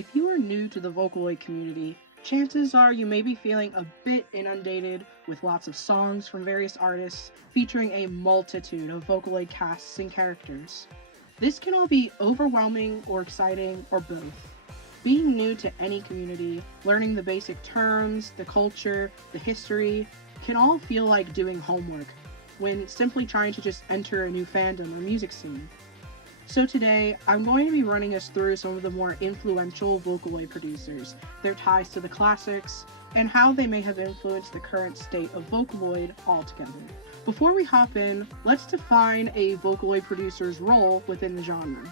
If you are new to the Vocaloid community, chances are you may be feeling a bit inundated with lots of songs from various artists featuring a multitude of Vocaloid casts and characters. This can all be overwhelming or exciting or both. Being new to any community, learning the basic terms, the culture, the history, can all feel like doing homework when simply trying to just enter a new fandom or music scene. So today, I'm going to be running us through some of the more influential Vocaloid producers, their ties to the classics, and how they may have influenced the current state of Vocaloid altogether. Before we hop in, let's define a Vocaloid producer's role within the genre.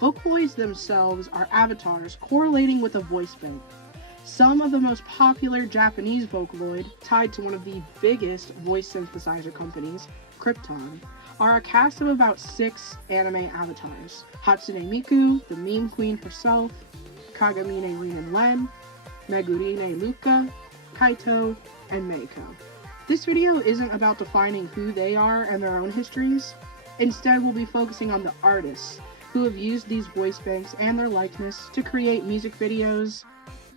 Vocaloids themselves are avatars correlating with a voice bank. Some of the most popular Japanese Vocaloid, tied to one of the biggest voice synthesizer companies, Krypton, are a cast of about 6 anime avatars: Hatsune Miku, the meme queen herself, Kagamine Rin Len, Megurine Luka, Kaito, and Meiko. This video isn't about defining who they are and their own histories. Instead, we'll be focusing on the artists who have used these voice banks and their likeness to create music videos,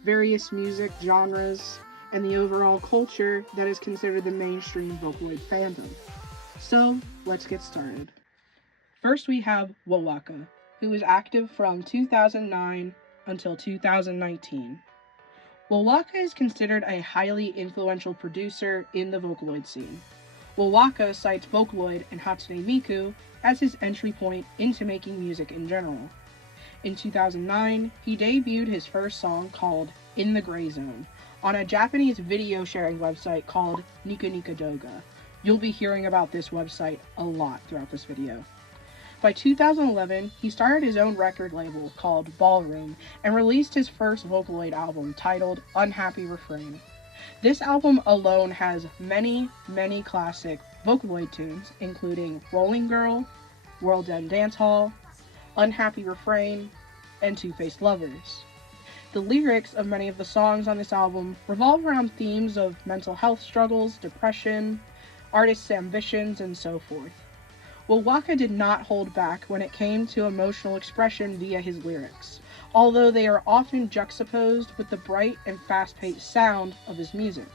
various music genres, and the overall culture that is considered the mainstream Vocaloid fandom. So, let's get started. First we have Wowaka, who was active from 2009 until 2019. Wowaka is considered a highly influential producer in the Vocaloid scene. Wowaka cites Vocaloid and Hatsune Miku as his entry point into making music in general. In 2009, he debuted his first song called In the Gray Zone on a Japanese video sharing website called Nika Nika Doga. You'll be hearing about this website a lot throughout this video. By 2011, he started his own record label called Ballroom and released his first Vocaloid album titled Unhappy Refrain. This album alone has many classic Vocaloid tunes, including Rolling Girl, World End Dance Hall, Unhappy Refrain, and Two-Faced Lovers. The lyrics of many of the songs on this album revolve around themes of mental health struggles, depression, artists' ambitions, and so forth. Waka did not hold back when it came to emotional expression via his lyrics, although they are often juxtaposed with the bright and fast-paced sound of his music.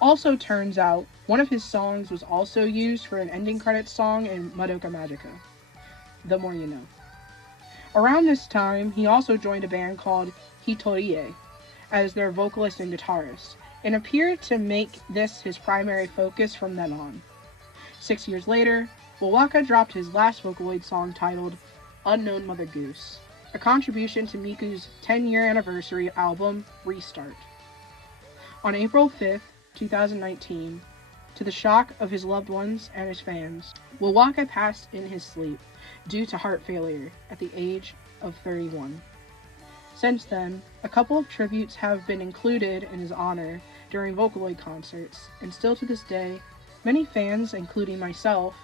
Also turns out, one of his songs was also used for an ending credits song in Madoka Magica, The More You Know. Around this time, he also joined a band called Hitorie as their vocalist and guitarist, and appeared to make this his primary focus from then on. 6 years later, Waka dropped his last Vocaloid song titled Unknown Mother Goose, a contribution to Miku's 10-year anniversary album, Restart. On April 5th, 2019, to the shock of his loved ones and his fans, Waka passed in his sleep due to heart failure at the age of 31. Since then, a couple of tributes have been included in his honor during Vocaloid concerts, and still to this day, many fans, including myself,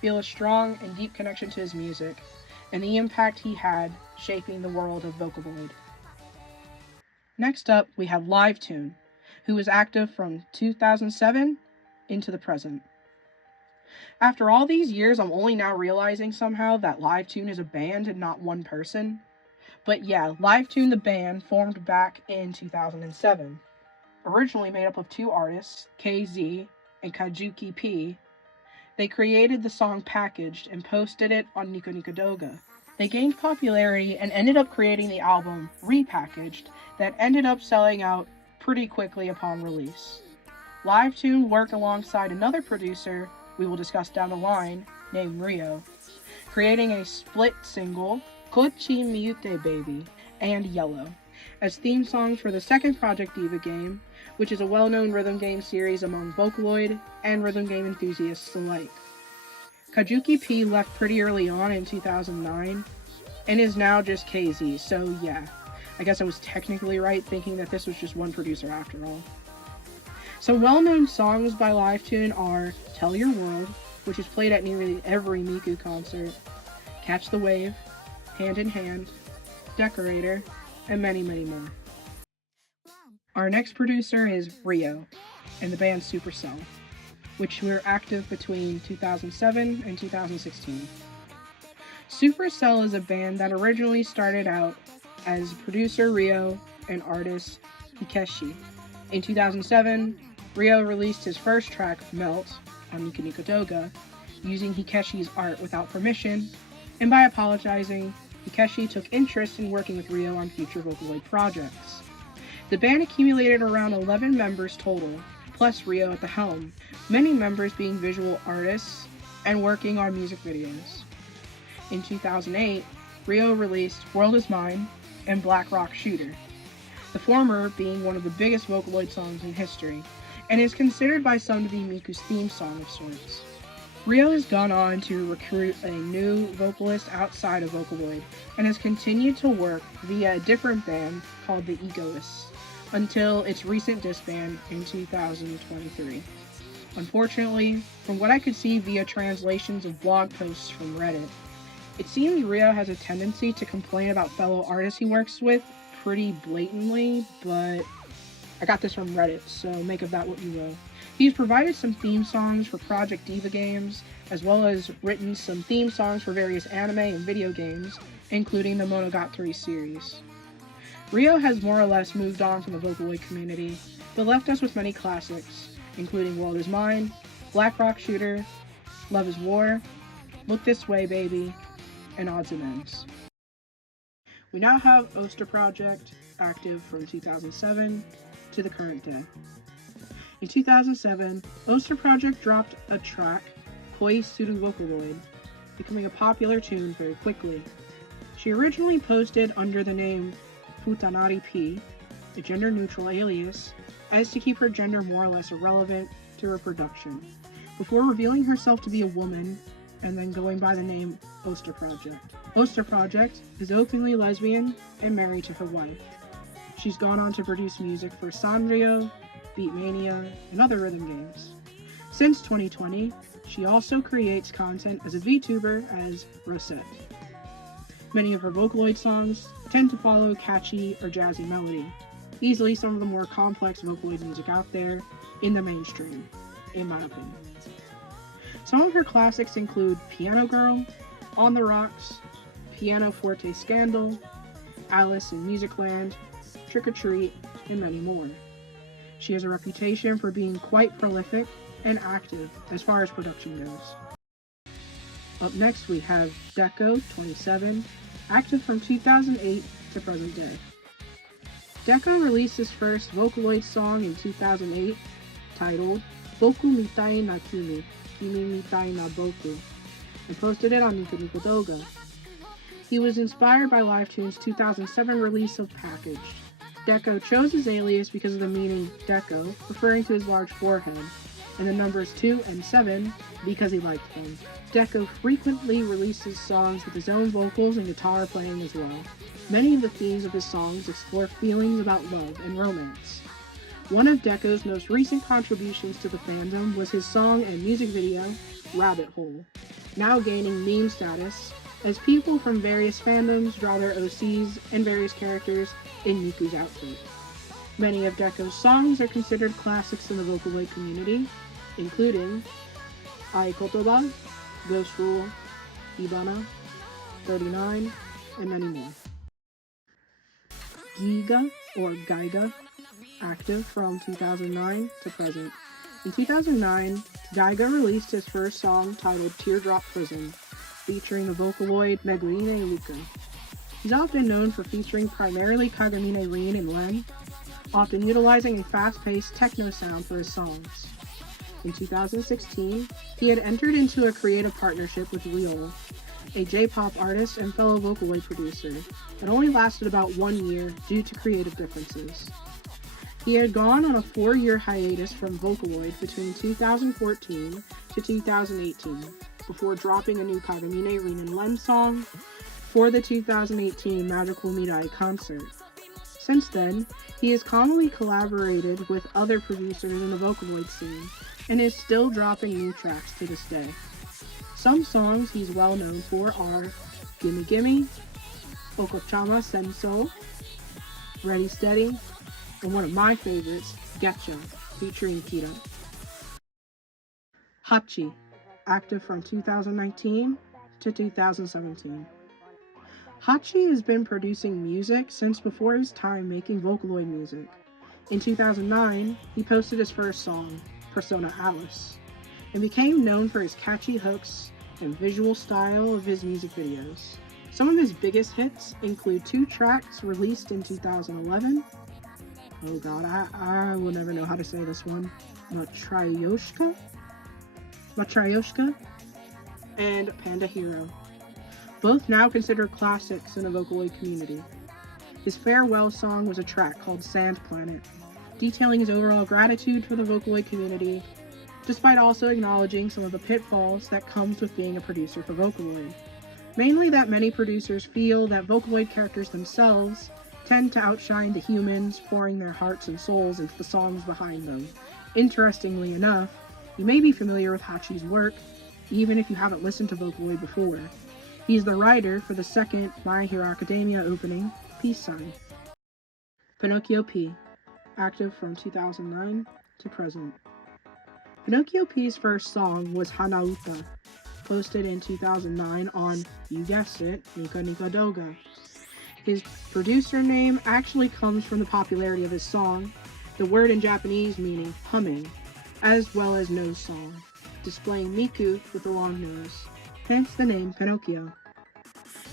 feel a strong and deep connection to his music and the impact he had shaping the world of Vocaloid. Next up, we have livetune, who was active from 2007 into the present. After all these years, I'm only now realizing somehow that livetune is a band and not one person. But yeah, livetune the band formed back in 2007. Originally made up of 2 artists, KZ and Kajuki P, they created the song Packaged and posted it on Nika Nika Doga. They gained popularity and ended up creating the album Repackaged that ended up selling out pretty quickly upon release. Livetune worked alongside another producer we will discuss down the line named REOL, creating a split single, Kochi Miyute Baby and Yellow, as theme songs for the second Project Diva game, which is a well-known rhythm game series among Vocaloid and rhythm game enthusiasts alike. Kajuki P left pretty early on in 2009, and is now just KZ, so yeah, I guess I was technically right thinking that this was just one producer after all. Some well-known songs by livetune are Tell Your World, which is played at nearly every Miku concert, Catch the Wave, Hand in Hand, Decorator, and many more. Our next producer is REOL, and the band Supercell, which were active between 2007 and 2016. Supercell is a band that originally started out as producer Ryo and artist Hibikase. In 2007, Ryo released his first track, Melt, on Nico Nico Doga, using Hibikase's art without permission, and by apologizing, Hibikase took interest in working with Ryo on future Vocaloid projects. The band accumulated around 11 members total, plus Ryo at the helm, many members being visual artists and working on music videos. In 2008, Ryo released World Is Mine and Black Rock Shooter, the former being one of the biggest Vocaloid songs in history, and is considered by some to be Miku's theme song of sorts. Ryo has gone on to recruit a new vocalist outside of Vocaloid, and has continued to work via a different band called the Egoists, until its recent disband in 2023. Unfortunately, from what I could see via translations of blog posts from Reddit, it seems Ryo has a tendency to complain about fellow artists he works with pretty blatantly, but I got this from Reddit, so make of that what you will. He's provided some theme songs for Project Diva games, as well as written some theme songs for various anime and video games, including the Monogatari series. Ryo has more or less moved on from the Vocaloid community, but left us with many classics, including World Is Mine, Black Rock Shooter, Love Is War, Look This Way Baby, and Odds and Ends. We now have Oer Project active from 2007 to the current day. In 2007, Oer Project dropped a track, Koi Suru Vocaloid, becoming a popular tune very quickly. She originally posted under the name Futanari P, a gender-neutral alias, as to keep her gender more or less irrelevant to her production, before revealing herself to be a woman and then going by the name Oer Project. Oer Project is openly lesbian and married to her wife. She's gone on to produce music for Sanrio, Beatmania, and other rhythm games. Since 2020, she also creates content as a VTuber as Rosette. Many of her Vocaloid songs tend to follow catchy or jazzy melody, easily some of the more complex Vocaloid music out there in the mainstream, in my opinion. Some of her classics include Piano Girl, On the Rocks, Piano Forte Scandal, Alice in Music Land, Trick or Treat, and many more. She has a reputation for being quite prolific and active as far as production goes. Up next we have Deco, 27, active from 2008 to present day. Deco released his first Vocaloid song in 2008, titled Boku Mitai na Kimi, Kimi Mitai na Boku, and posted it on Nico Nico Doga. He was inspired by Livetune's 2007 release of Packaged. Deco chose his alias because of the meaning Deco, referring to his large forehead, and the numbers 2 and 7 because he liked them. Deco frequently releases songs with his own vocals and guitar playing as well. Many of the themes of his songs explore feelings about love and romance. One of Deco's most recent contributions to the fandom was his song and music video, Rabbit Hole, now gaining meme status as people from various fandoms draw their OCs and various characters in Miku's outfit. Many of Deco's songs are considered classics in the Vocaloid community, including Ai Kotoba, Ghost Rule, HIBANA, 39, and many more. Giga, or Giga, active from 2009 to present. In 2009, Giga released his first song titled Teardrop Prison, featuring the Vocaloid Megurine Luka. He's often known for featuring primarily Kagamine Rin and Len, often utilizing a fast-paced techno sound for his songs. In 2016, he had entered into a creative partnership with REOL, a J-pop artist and fellow Vocaloid producer, that only lasted about 1 year due to creative differences. He had gone on a 4-year hiatus from Vocaloid between 2014 to 2018, before dropping a new Kagamine Rin and Len song for the 2018 Magical Mirai concert. Since then, he has commonly collaborated with other producers in the Vocaloid scene, and is still dropping new tracks to this day. Some songs he's well known for are Gimme Gimme, Okochama Senso, Ready Steady, and one of my favorites, Getcha, featuring Kira. HACHI, active from 2019 to 2017. HACHI has been producing music since before his time making Vocaloid music. In 2009, he posted his first song, Persona Alice, and became known for his catchy hooks and visual style of his music videos. Some of his biggest hits include 2 tracks released in 2011. Oh god, I will never know how to say this one. Matryoshka, and Panda Hero. Both now considered classics in the Vocaloid community. His farewell song was a track called Sand Planet, detailing his overall gratitude for the Vocaloid community, despite also acknowledging some of the pitfalls that comes with being a producer for Vocaloid. Mainly that many producers feel that Vocaloid characters themselves tend to outshine the humans, pouring their hearts and souls into the songs behind them. Interestingly enough, you may be familiar with HACHI's work, even if you haven't listened to Vocaloid before. He's the writer for the second My Hero Academia opening, Peace Sign. Pinocchio P, active from 2009 to present. Pinocchio P's first song was Hanauta, posted in 2009 on, you guessed it, Nika Nika Doga. His producer name actually comes from the popularity of his song, the word in Japanese meaning humming, as well as nose song, displaying Miku with a long nose, hence the name Pinocchio.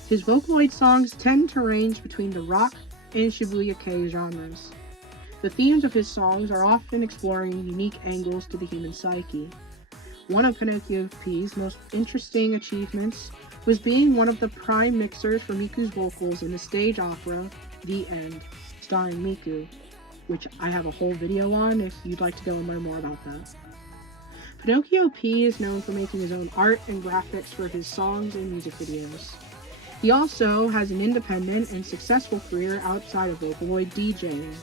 His Vocaloid songs tend to range between the rock and Shibuya-kei genres. The themes of his songs are often exploring unique angles to the human psyche. One of Pinocchio P's most interesting achievements was being one of the prime mixers for Miku's vocals in the stage opera, The End, starring Miku, which I have a whole video on if you'd like to go and learn more about that. Pinocchio P is known for making his own art and graphics for his songs and music videos. He also has an independent and successful career outside of Vocaloid DJing,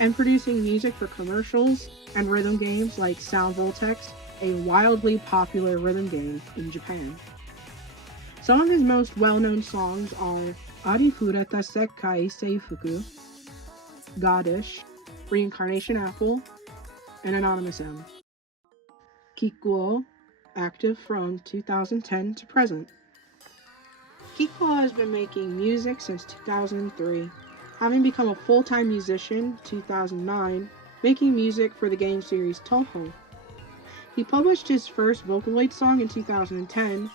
and producing music for commercials and rhythm games like Sound Voltex, a wildly popular rhythm game in Japan. Some of his most well-known songs are Arefureta Sekai Seifuku, Goddess, Reincarnation Apple, and Anonymous M. Kikuo, active from 2010 to present. Kiko has been making music since 2003, having become a full-time musician in 2009, making music for the game series Toho. He published his first Vocaloid song in 2010,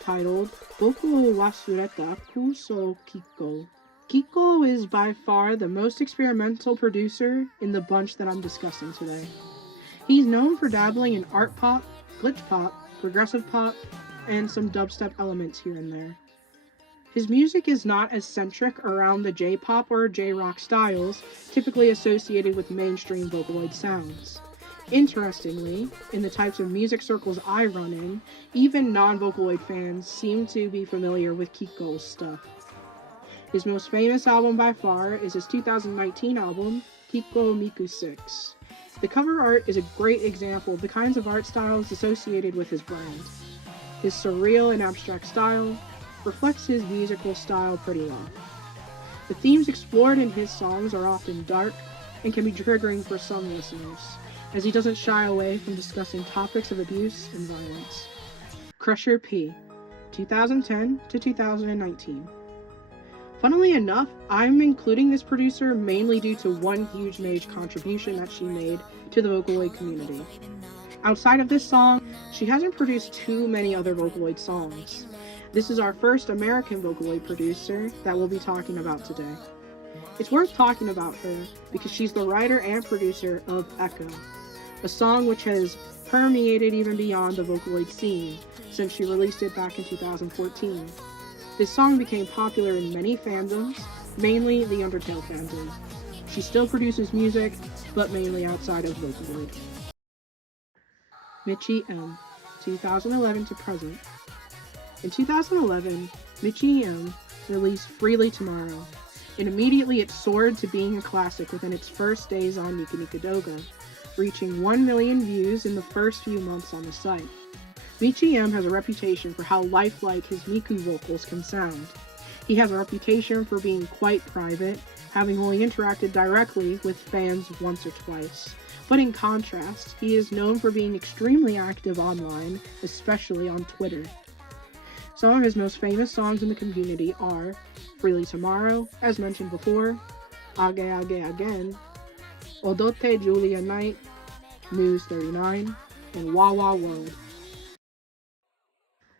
titled Boku Wasureta Kuso Kiko. Kiko is by far the most experimental producer in the bunch that I'm discussing today. He's known for dabbling in art pop, glitch pop, progressive pop, and some dubstep elements here and there. His music is not as centric around the J-pop or J-rock styles typically associated with mainstream Vocaloid sounds. Interestingly, in the types of music circles I run in, even non-Vocaloid fans seem to be familiar with Kiko's stuff. His most famous album by far is his 2019 album, Kiko Miku 6. The cover art is a great example of the kinds of art styles associated with his brand. His surreal and abstract style reflects his musical style pretty well. The themes explored in his songs are often dark and can be triggering for some listeners, as he doesn't shy away from discussing topics of abuse and violence. Crusher P, 2010 to 2019. Funnily enough, I'm including this producer mainly due to one huge major contribution that she made to the Vocaloid community. Outside of this song, she hasn't produced too many other Vocaloid songs. This is our first American Vocaloid producer that we'll be talking about today. It's worth talking about her because she's the writer and producer of Echo, a song which has permeated even beyond the Vocaloid scene since she released it back in 2014. This song became popular in many fandoms, mainly the Undertale fandom. She still produces music, but mainly outside of Vocaloid. Mitchie M, 2011 to present. In 2011, Mitchie M released Freely Tomorrow, and immediately it soared to being a classic within its first days on Nika Nika Doga, reaching 1 million views in the first few months on the site. Mitchie M has a reputation for how lifelike his Miku vocals can sound. He has a reputation for being quite private, having only interacted directly with fans once or twice. But in contrast, he is known for being extremely active online, especially on Twitter. Some of his most famous songs in the community are Freely Tomorrow, as mentioned before, Age Age Again, Odote Julia Night, News 39, and Wawa World.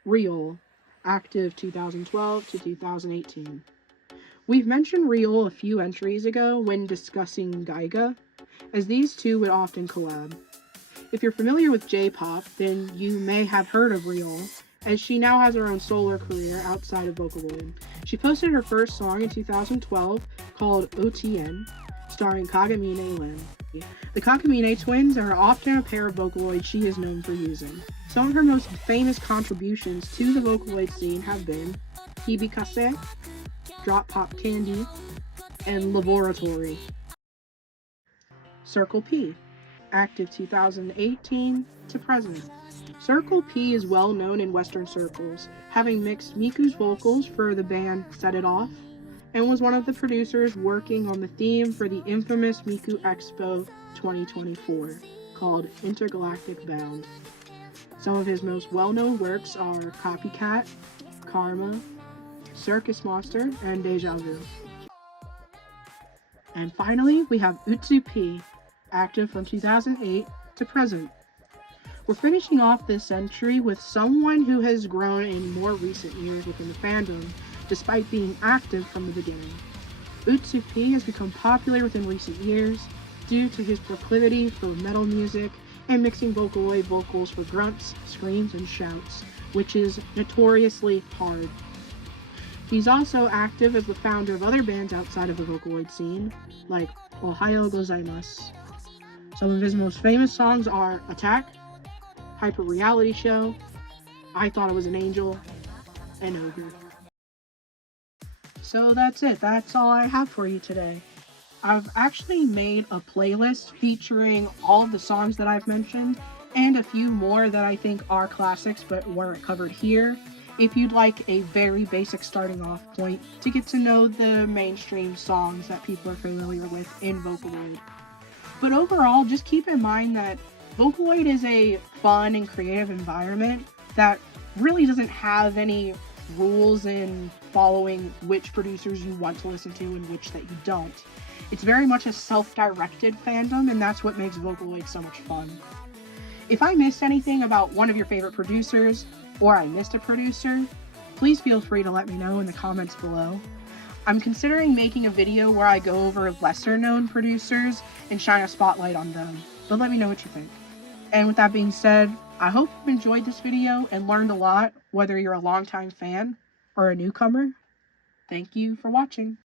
REOL, active 2012 to 2018. We've mentioned REOL a few entries ago when discussing Giga, as these two would often collab. If you're familiar with J-pop, then you may have heard of REOL, as she now has her own solo career outside of Vocaloid. She posted her first song in 2012 called OTN, starring Kagamine Len. The Kagamine twins are often a pair of Vocaloid she is known for using. Some of her most famous contributions to the Vocaloid scene have been Hibikase, Drop Pop Candy, and Laboratory. Circus P, active 2018 to present. Circus P is well known in Western circles, having mixed Miku's vocals for the band Set It Off, and was one of the producers working on the theme for the infamous Miku Expo 2024, called Intergalactic Bound. Some of his most well-known works are Copycat, Karma, Circus Monster, and Deja Vu. And finally, we have Utsu P, active from 2008 to present. We're finishing off this century with someone who has grown in more recent years within the fandom, despite being active from the beginning. Utsu P has become popular within recent years due to his proclivity for metal music and mixing Vocaloid vocals for grunts, screams, and shouts, which is notoriously hard. He's also active as the founder of other bands outside of the Vocaloid scene, like Ohayo Gozaimasu. Some of his most famous songs are Attack, Hyper Reality Show, I Thought I Was an Angel, and Ogre. So that's it. That's all I have for you today. I've actually made a playlist featuring all of the songs that I've mentioned and a few more that I think are classics but weren't covered here, if you'd like a very basic starting off point to get to know the mainstream songs that people are familiar with in Vocaloid. But overall, just keep in mind that Vocaloid is a fun and creative environment that really doesn't have any rules in following which producers you want to listen to and which that you don't. It's very much a self-directed fandom, and that's what makes Vocaloid so much fun. If I missed anything about one of your favorite producers, or I missed a producer, please feel free to let me know in the comments below. I'm considering making a video where I go over lesser known producers and shine a spotlight on them, but let me know what you think. And with that being said, I hope you've enjoyed this video and learned a lot, whether you're a longtime fan or a newcomer. Thank you for watching.